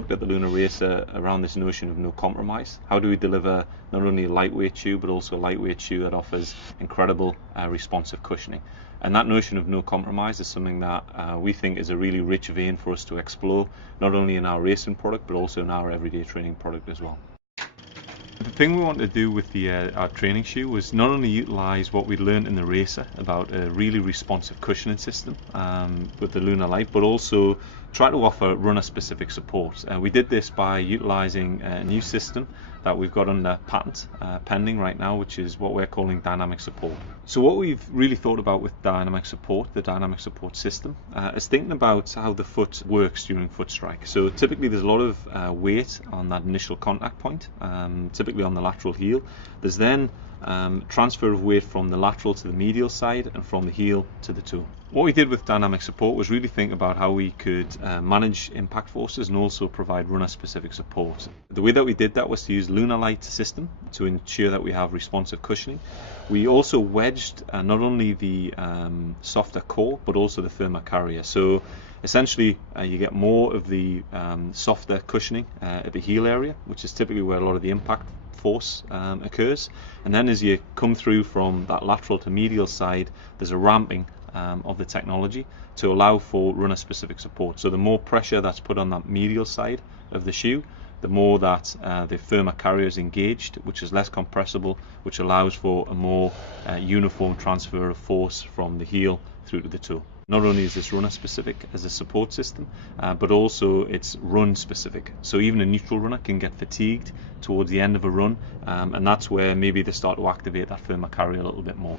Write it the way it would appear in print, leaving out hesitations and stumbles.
looked at the Lunar Racer around this notion of no compromise. How do we deliver not only a lightweight shoe, but also a lightweight shoe that offers incredible responsive cushioning? And that notion of no compromise is something that we think is a really rich vein for us to explore, not only in our racing product, but also in our everyday training product as well. The thing we wanted to do with our training shoe was not only utilise what we'd learned in the Racer about a really responsive cushioning system with the Lunar Light, but also try to offer runner-specific support. We did this by utilising a new system that we've got under patent pending right now, which is what we're calling dynamic support. So what we've really thought about with dynamic support, the dynamic support system, is thinking about how the foot works during foot strike. So typically there's a lot of weight on that initial contact point, typically on the lateral heel. There's then transfer of weight from the lateral to the medial side and from the heel to the toe. What we did with dynamic support was really think about how we could manage impact forces and also provide runner specific support. The way that we did that was to use Lunar Light system to ensure that we have responsive cushioning. We also wedged not only the softer core but also the firmer carrier. So essentially you get more of the softer cushioning at the heel area, which is typically where a lot of the impact force occurs, and then as you come through from that lateral to medial side, there's a ramping of the technology to allow for runner specific support. So the more pressure that's put on that medial side of the shoe, the more that the firmer carrier is engaged, which is less compressible, which allows for a more uniform transfer of force from the heel through to the toe. Not only is this runner specific as a support system, but also it's run specific. So even a neutral runner can get fatigued towards the end of a run, and that's where maybe they start to activate that firmer carrier a little bit more.